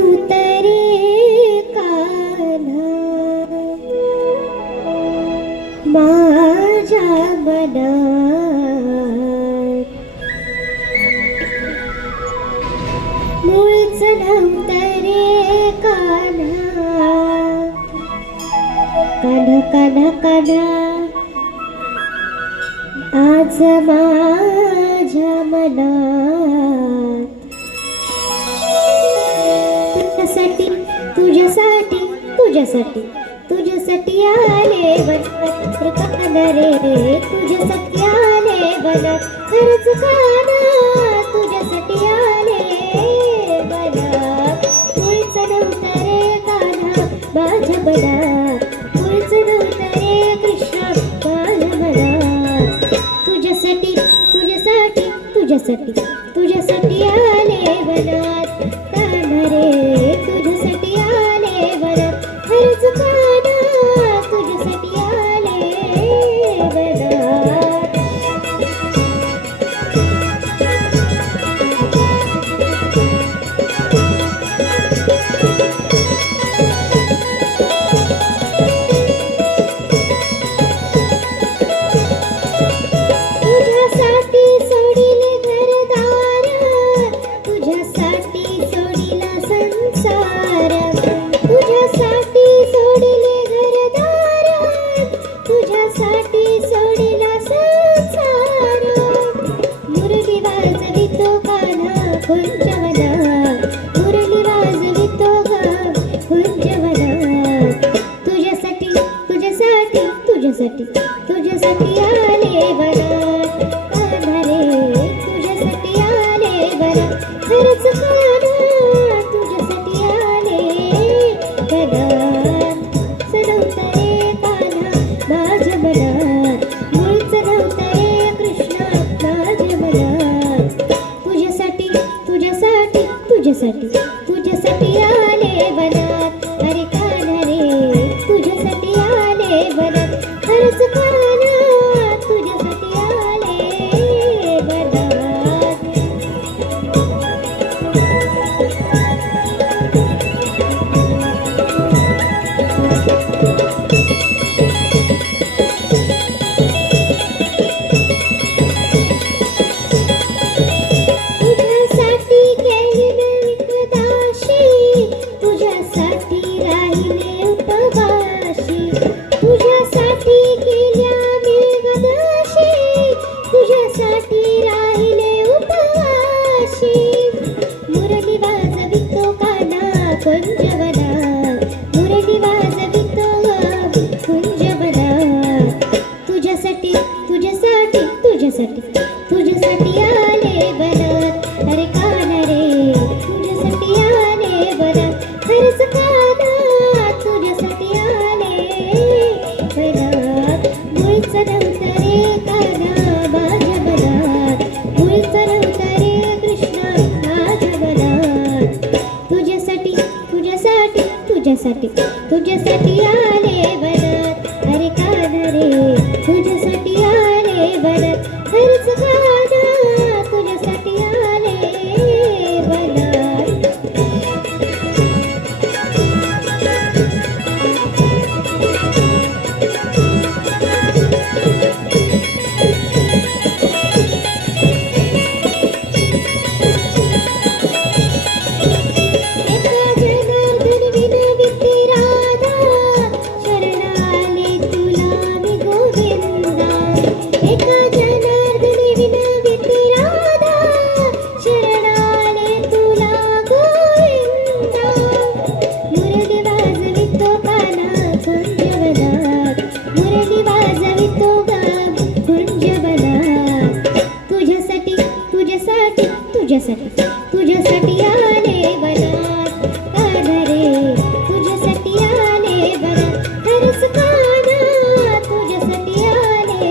नव्हतं रे कान्हा माझ्या मनात, मूळच नव्हतं रे कान्हा, कान्हा कान्हा कान्हा आज माझ्या मनात. तुझ्यासाठी तुझ्यासाठी तुझ्यासाठी तुझ्यासाठी आले वनात रे कान्हा रे, तुझ्यासाठी आले वनात. खरंच कान्हा तुझ्यासाठी आले वनात. मुळीच नव्हतं रे कान्हा माझ्या मनात, मुळीच नव्हतं रे कृष्णा माझ्या मनात. तुझ्यासाठी तुझ्यासाठी तुझ्यासाठी तुझ्यासाठी आले वनात कान्हा रे, तुझ्यासाठी आले वनात. खरंच कान्हा तुझ्यासाठी आले वनात. तुझ्यासाठी सोडिले घरदार, तुझ्यासाठी सोडिला संसार. तुझ्यासाठी सोडिले घरदार, तुझ्यासाठी सोडिला संसार. मुरली वाजवितो कान्हा कुंजवनात, मुरली वाजवितो ग कुंजवनात. तुझ्यासाठी तुझ्यासाठी तुझ्यासाठी तुझ्यासाठी आले वनात कान्हा रे, तुझ्यासाठी आले वनात. खरंच कान्हा तुझ्यासाठी आले वनात. नव्हतं रे कान्हा माझ्या मनात, मुळीच नव्हतं रे कृष्णा माझ्या मनात. तुझ्यासाठी तुझ्यासाठी तुझ्यासाठी तुझ्यासाठी आले वनात. अरे कान्हा रे तुझ्यासाठी आले वनात. खरंच कान्हा तुझ्यासाठी आले वनात. तुझ्यासाठी केले विकदाशी, तुझ्यासाठी राहिले उपवाशी. तुझ्यासाठी केल्या विकदाशी, तुझ्यासाठी राहिले उपवाशी. मुरली वाजवितो कान्हा कुंजवनात, मुरली वाजवितो कुंजवनात. तुझ्यासाठी तुझ्यासाठी तुझ्यासाठी तुझ्यासाठी आले वनात. अरे कान्हा रे तुझ्यासाठी आले वनात. खरंच कान्हा तुझ्यासाठी आले वनात. मुळीच नव्हतं रे कान्हा माझ्या मनात, मुळीच नव्हतं रे कृष्णा माझ्या मनात. तुझ्यासाठी तुझ्यासाठी तुझ्यासाठी तुझ्यासाठी आले वनात. अरे कान्हा रे तुझ्यासाठी आले वनात. खरंच कान्हा तुझ्यासाठी आले वनात. एका जनार्दन विनविते राधा, शरणाले तुला मी गोविंदा. एका जनार्दन विनविते राधा, शरणाले तुला गोविंदा. मुरली वाजवितो कान्हा कुंजवनात, मुरली वाजवितो ग कुंजवनात. तुझ्यासाठी तुझ्यासाठी तुझ्यासाठी तुझ्यासाठी आले वनात कान्हा रे, तुझ्यासाठी आले वनात. खरंच कान्हा तुझ्यासाठी आले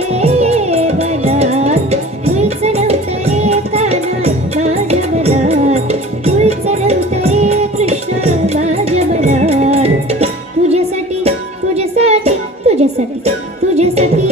वनात. मुळीच नव्हतं रे कान्हा माझ्या मनात, मुळीच नव्हतं रे कृष्णा माझ्या मनात. तुझ्यासाठी तुझ्यासाठी तुझ्यासाठी तुझ्यासाठी